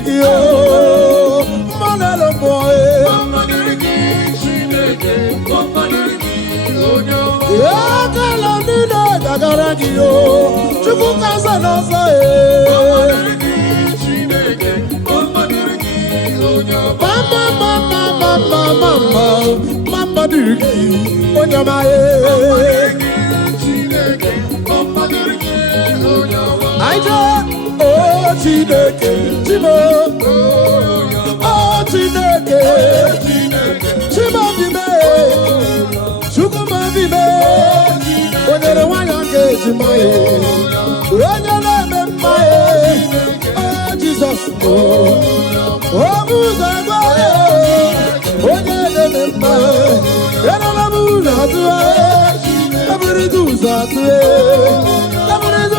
dirigio, manelo boy. Mama dirigi, Chineke, Papa dirigi, Onyo. Yakala nina dagaragio, chuku kasa nosa Mama dirigi, Chineke, Papa dirigi, Onyo. Mama dirigi, Onyo mae. Chineke, Papa dirigi, Onyo. Aija, oh Chineke, Chimo, oh Chineke, Chimo bime, Chukuma bime, Onyere wanya ke Chimaye, Onyere memaye, oh Jesus, oh Muzagoye, Onyere memaye, Yana Muza tuwe, Aburi tuza tuwe.